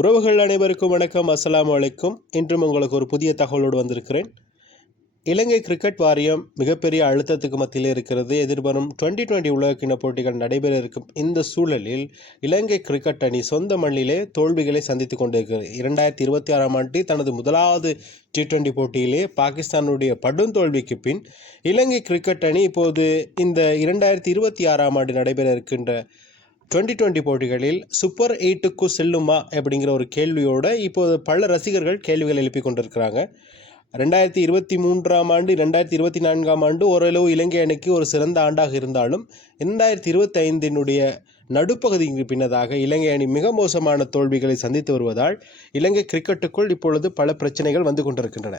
உறவுகள் அனைவருக்கும் வணக்கம். அஸ்ஸலாமு அலைக்கும். இன்றும் உங்களுக்கு ஒரு புதிய தகவலோடு வந்திருக்கிறேன். இலங்கை கிரிக்கெட் வாரியம் மிகப்பெரிய அழுத்தத்துக்கு மத்தியில் இருக்கிறது. எதிர்வரும் 2020 உலகக்கிண்ண போட்டிகள் நடைபெற இருக்கும் இந்த சூழலில் இலங்கை கிரிக்கெட் அணி சொந்த மண்ணிலே தோல்விகளை சந்தித்து கொண்டிருக்கிறது. 2026ஆம் ஆண்டு தனது முதலாவது T20 போட்டியிலே பாகிஸ்தானுடைய படுந்தோல்விக்கு பின் இலங்கை கிரிக்கெட் அணி இப்போது இந்த 2026ஆம் ஆண்டு நடைபெற இருக்கின்ற 2020 போட்டிகளில் சூப்பர் 8க்கு செல்லுமா அப்படிங்கிற ஒரு கேள்வியோடு இப்போது பல ரசிகர்கள் கேள்விகள் எழுப்பி கொண்டிருக்கிறாங்க. 2023ஆம் ஆண்டு 2024ஆம் ஆண்டு ஓரளவு இலங்கை அணிக்கு ஒரு சிறந்த ஆண்டாக இருந்தாலும் 2025 நடுப்பகுதிக்கு பின்னதாக இலங்கை அணி மிக மோசமான தோல்விகளை சந்தித்து வருவதால் இலங்கை கிரிக்கெட்டுக்குள் இப்பொழுது பல பிரச்சனைகள் வந்து கொண்டிருக்கின்றன.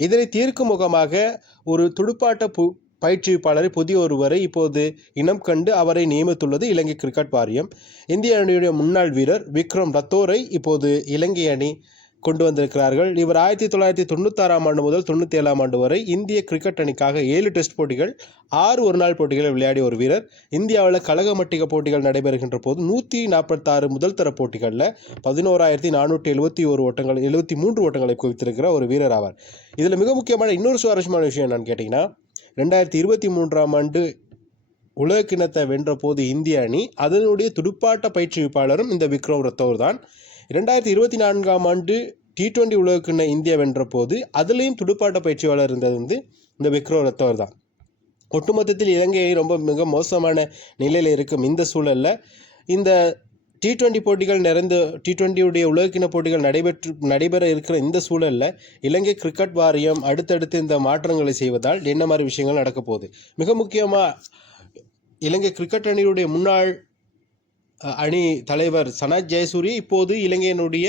இதனை தீர்க்கும் முகமாக ஒரு துடுப்பாட்ட பயிற்றுவிப்பாளரை புதிய ஒருவரை இப்போது இனம் கண்டு அவரை நியமித்துள்ளது இலங்கை கிரிக்கெட் வாரியம். இந்திய அணியுடைய முன்னாள் வீரர் விக்ரம் ரத்தோரை இப்போது இலங்கை அணி கொண்டு வந்திருக்கிறார்கள். இவர் 1996ஆம் ஆண்டு முதல் 97ஆம் ஆண்டு வரை இந்திய கிரிக்கெட் அணிக்காக 7 டெஸ்ட் போட்டிகள் 6 ஒருநாள் போட்டிகளை விளையாடிய ஒரு வீரர். இந்தியாவில் கழகமட்டிக போட்டிகள் நடைபெறுகின்ற போது 146 முதல் தர போட்டிகளில் 11,471 ஓட்டங்கள் 73 ஓட்டங்களை குவித்திருக்கிற ஒரு வீரர் ஆவார். இதில் மிக முக்கியமான இன்னொரு சுவாரஸ்யமான விஷயம் என்னன்னு கேட்டிங்கன்னா, 2023ஆம் ஆண்டு உலகக்கிண்ணத்தை வென்ற போது இந்திய அணி அதனுடைய துடுப்பாட்ட பயிற்றுவிப்பாளரும் இந்த விக்ரம் ரத்தோர் தான். 2024ஆம் ஆண்டு T20 உலகக்கிண்ண இந்தியா வென்ற போது அதுலேயும் துடுப்பாட்ட பயிற்சியாளர் இருந்தது இந்த விக்ரம் ரத்தோர் தான். ஒட்டுமொத்தத்தில் இலங்கை மிக மோசமான நிலையில் இருக்கும் இந்த சூழலில் இந்த T20 போட்டிகள் நிறைந்த T20 உலகக்கிண்ண போட்டிகள் நடைபெற இருக்கிற இந்த சூழலில் இலங்கை கிரிக்கெட் வாரியம் அடுத்தடுத்து இந்த மாற்றங்களை செய்வதால் என்ன மாதிரி விஷயங்கள் நடக்க போகுது. மிக முக்கியமாக இலங்கை கிரிக்கெட் அணியுடைய முன்னாள் அணி தலைவர் சனாத் ஜெயசூரிய இப்போது இலங்கையினுடைய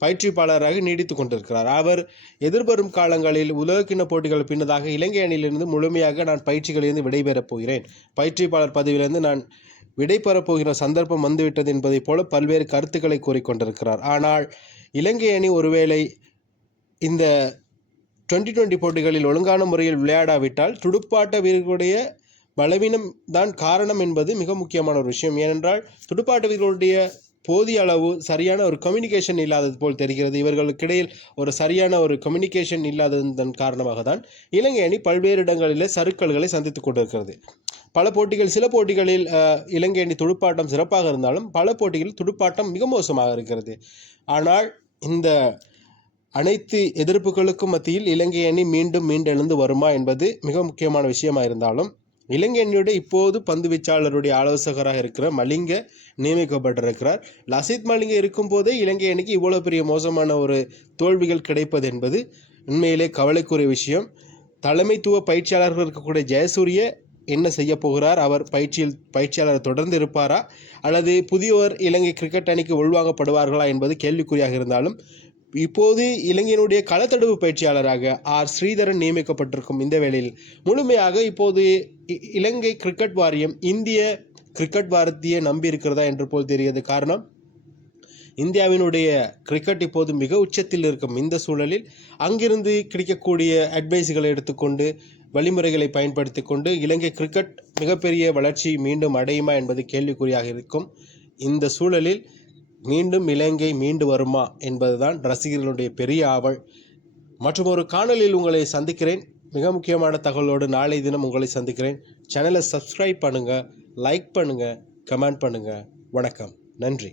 பயிற்சிப்பாளராக நீடித்து கொண்டிருக்கிறார். அவர் எதிர்வரும் காலங்களில் உலகக்கிண்ண போட்டிகள் பின்னதாக இலங்கை அணியிலிருந்து முழுமையாக நான் பயிற்சிகளிலிருந்து விடைபெறப் போகிறேன், பயிற்சிப்பாளர் பதவியிலிருந்து நான் விடைபெறப் போகிற சந்தர்ப்பம் வந்துவிட்டது என்பதைப் போல பல்வேறு கருத்துக்களை கூறிக்கொண்டிருக்கிறார். ஆனால் இலங்கை அணி ஒருவேளை இந்த 2020 போட்டிகளில் ஒழுங்கான முறையில் விளையாடாவிட்டால் துடுப்பாட்ட வீரர்களுடைய பலவீனம் தான் காரணம் என்பது மிக முக்கியமான ஒரு விஷயம். ஏனென்றால் துடுப்பாட்ட வீரர்களுடைய போதிய அளவு சரியான ஒரு கம்யூனிகேஷன் இல்லாதது போல் தெரிகிறது. இவர்களுக்கிடையில் ஒரு சரியான ஒரு கம்யூனிகேஷன் இல்லாததன் காரணமாக தான் இலங்கை அணி பல்வேறு இடங்களில் சறுக்கல்களை சந்தித்து கொண்டிருக்கிறது. சில போட்டிகளில் இலங்கை அணி துடுப்பாட்டம் சிறப்பாக இருந்தாலும் பல போட்டிகளில் துடுப்பாட்டம் மிக மோசமாக இருக்கிறது. ஆனால் இந்த அனைத்து எதிர்ப்புகளுக்கும் மத்தியில் இலங்கை அணி மீண்டும் எழுந்து வருமா என்பது மிக முக்கியமான விஷயமாக இருந்தாலும் இலங்கை அணியுடைய இப்போது பந்து வீச்சாளருடைய ஆலோசகராக இருக்கிற மலிங்க நியமிக்கப்பட்டிருக்கிறார். லசித் மலிங்க இருக்கும் போதே இலங்கை அணிக்கு இவ்வளோ பெரிய மோசமான ஒரு தோல்விகள் கிடைப்பது என்பது உண்மையிலே கவலைக்குரிய விஷயம். தலைமைத்துவ பயிற்சியாளர்கள் இருக்கக்கூடிய ஜெயசூரிய என்ன செய்ய போகிறார்? அவர் பயிற்சியாளர் தொடர்ந்து இருப்பாரா அல்லது புதியவர் இலங்கை கிரிக்கெட் அணிக்கு உள்வாங்கப்படுவார்களா என்பது கேள்விக்குறியாக இருந்தாலும் இப்போது இலங்கையினுடைய களத்தடுப்பு பயிற்சியாளராக ஸ்ரீதரன் நியமிக்கப்பட்டிருக்கும் இந்த வேளையில் முழுமையாக இப்போது இலங்கை கிரிக்கெட் வாரியம் இந்திய கிரிக்கெட் வாரியத்தையே நம்பி இருக்கிறதா என்று போல் தெரிகிறது. காரணம், இந்தியாவினுடைய கிரிக்கெட் இப்போது மிக உச்சத்தில் இருக்கும் இந்த சூழலில் அங்கிருந்து கிடைக்கக்கூடிய அட்வைஸுகளை எடுத்துக்கொண்டு வழிமுறைகளை பயன்படுத்தி கொண்டு இலங்கை கிரிக்கெட் மிகப்பெரிய வளர்ச்சி மீண்டும் அடையுமா என்பது கேள்விக்குறியாக இருக்கும். இந்த சூழலில் மீண்டும் இலங்கை மீண்டு வருமா என்பதுதான் ரசிகர்களுடைய பெரிய ஆவல். மற்றும் ஒரு காணொலியில் உங்களை சந்திக்கிறேன். மிக முக்கியமான தகவலோடு நாளை தினம் உங்களை சந்திக்கிறேன். சேனலை சப்ஸ்கிரைப் பண்ணுங்கள், லைக் பண்ணுங்கள், கமெண்ட் பண்ணுங்கள். வணக்கம், நன்றி.